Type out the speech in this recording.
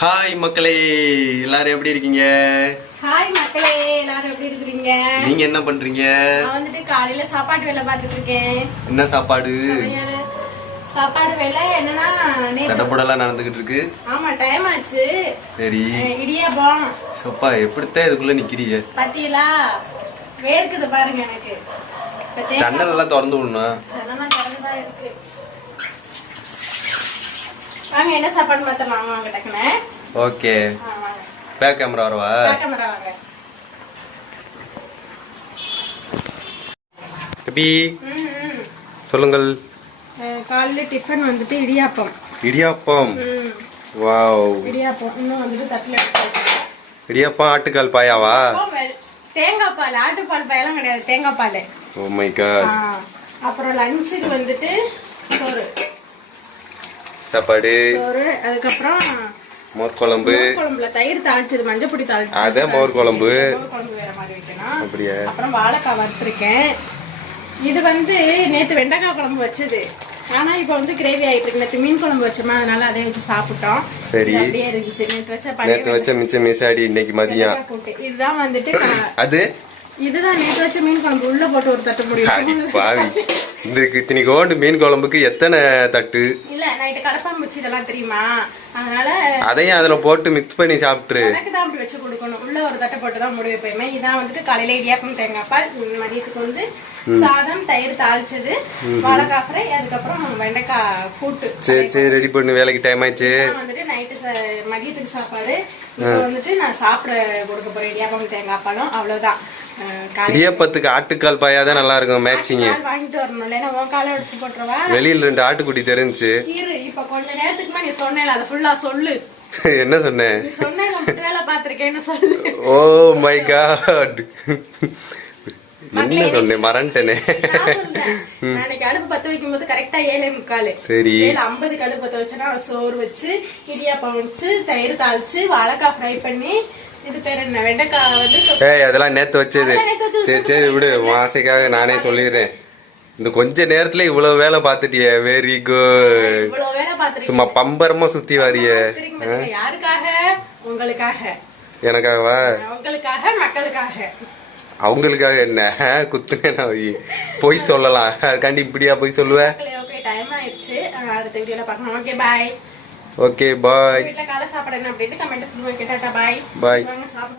Hi மக்களே. எல்லாரும் எப்படி இருக்கீங்க? ஹாய் மக்களே. எல்லாரும் எப்படி இருக்கிறீங்க? நீங்க என்ன பண்றீங்க? நான் வந்துட்டு காலையில சாப்பாட்டு வேலை பார்த்துட்டு இருக்கேன். என்ன சாப்பாடு? சாப்பாடு வேலை. என்னன்னா தடப்படலாம் நடந்துகிட்டு இருக்கு. ஆமா டைம் ஆச்சு. சரி. இடியாப்பம் சப்பா எப்படித்தான் இதுக்குள்ள நிக்கிறீங்க? பத்தியலா? வேர்க்குது பாருங்க எனக்கு. ஜன்னல் எல்லாம் திறந்து விடணும். ஜன்னலாம் திறந்துதான் இருக்கு. வாங்க என்ன சாப்பாடு மாத்தலாம்? வாங்க டக்குனு ஓகே. பேக் கேமரா வரவா? கேமரா வாங்க. கபி. சொல்லுங்கள். காலையில டிஃபன் வந்துட்டு இடியாப்பம். இடியாப்பம்? வாவ். இடியாப்பம். இன்னும் வந்துட்டு தட்டுல இடியாப்பம் ஆட்டுக்கால் பாயாவா? தேங்காய் பால் ஆட்டுப்பால் பாயெல்லாம் கிடையாது தேங்காய் பால். ஓ மை காட் அப்புறம் லஞ்சுக்கு வந்துட்டு சோறு. சாப்பாடு அதுக்கப்புறம் மோர் குழம்பு. குழம்புல தயிர் தாளிச்சது மஞ்சள் பொடி தாளிச்சு அதே மோர் குழம்பு. குழம்பு வேற மாதிரி வைக்கணும். அப்படியா? அப்புறம் வாழைக்காய் வறுத்திருக்கேன். இது வந்து நேத்து வெண்டைக்காய் குழம்பு வச்சது. ஆனா இப்ப வந்து கிரேவி ஆயிட்டு இருக்கு. நேத்து மீன் குழம்பு வச்சோமா அதனால அதே வச்சு சாப்பிட்டோம். சரி. அப்படியே இருந்துச்சு. நேத்து வச்ச நேத்து வச்ச மிச்சம் மிசாடி இன்னைக்கு மதியம். இதுதான் வந்துட்டு அது? இதுதான் நேத்து வச்ச மீன் குழம்பு. உள்ள போட்டு ஒரு தட்டு முடியும். பாவி. இந்த இத்தனைக்கோண்டு மீன் குழம்புக்கு எத்தனை தட்டு? இல்ல நைட்டு கலப்பாம்பூச்சி இதெல்லாம் தெரியுமா? அதனால அதையும் அதுல போட்டு மிக்ஸ் பண்ணி சாப்பிட்டுரு. எனக்கு தான் அப்படி வச்சு கொடுக்கணும். உள்ள ஒரு தட்டை போட்டு தான் முடிவு எப்பயுமே இதான் வந்துட்டு காலையில இடியாப்பம் தேங்காய் பால் உம், மதியத்துக்கு வந்து சாதம் தயிர் தாளிச்சது. வாழைக்காய் ஃப்ரை அதுக்கப்புறம் வெண்டைக்காய் கூட்டு. சரி சரி ரெடி பண்ணு. வேலைக்கு டைம் ஆயிடுச்சு. வந்துட்டு நைட்டு மதியத்துக்கு சாப்பாடு. இப்போ வந்துட்டு நான் சாப்பிட கொடுக்க போறேன். இடியாப்பம் தேங்காய் பாலும். அவ்வளவுதான். இடியப்பத்துக்கு ஆட்டுக்கால் பாயாதான் நல்லா இருக்கும் மேட்சிங் வாங்கிட்டு வரணும் இல்லைன்னா உன் காலை அடிச்சு போட்டுருவா? வெளியில ரெண்டு ஆட்டுக்குட்டி தெரிஞ்சுச்சு. இரு இப்ப கொஞ்ச நேரத்துக்கு நீ சொன்னேன் அதை ஃபுல்லா சொல்லு. என்ன சொன்னேன் ஓ மை காட் என்ன சொன்னேன் மறந்துட்டேனே. இன்னைக்கு அடுப்பு பத்த வைக்கும் போது கரெக்டா ஏழே முக்காலு. சரி. ஏழு ஐம்பதுக்கு அடுப்பு பத்த வச்சேன்னா சோறு வச்சு இடியாப்பம் வச்சு தயிர் தாளிச்சு வாழைக்காய் ஃப்ரை பண்ணி ஏய் அதெல்லாம் நேத்து வச்சது. சரி சரி விடு. ஆசைக்காக நானே சொல்லிடுறேன். இந்த கொஞ்ச நேரத்துல இவ்வளவு வேலை பாத்துட்டியே வெரி குட் சும்மா பம்பரமா சுத்தி வாரிய. எனக்காகவா? அவங்களுக்காக என்ன? குத்துனேனா பொய். சொல்லலாம். கண்டி இப்படியா பொய் சொல்லுவ? ஓகே டைம் ஆயிடுச்சு. அடுத்த வீடியோல பார்க்கலாம். ஓகே பாய் ஓகே பாய் வீட்டுல காலை சாப்பாடு என்ன அப்படின்னு கமெண்ட் சொல்லுங்க. பாய். சாப்பிட்டு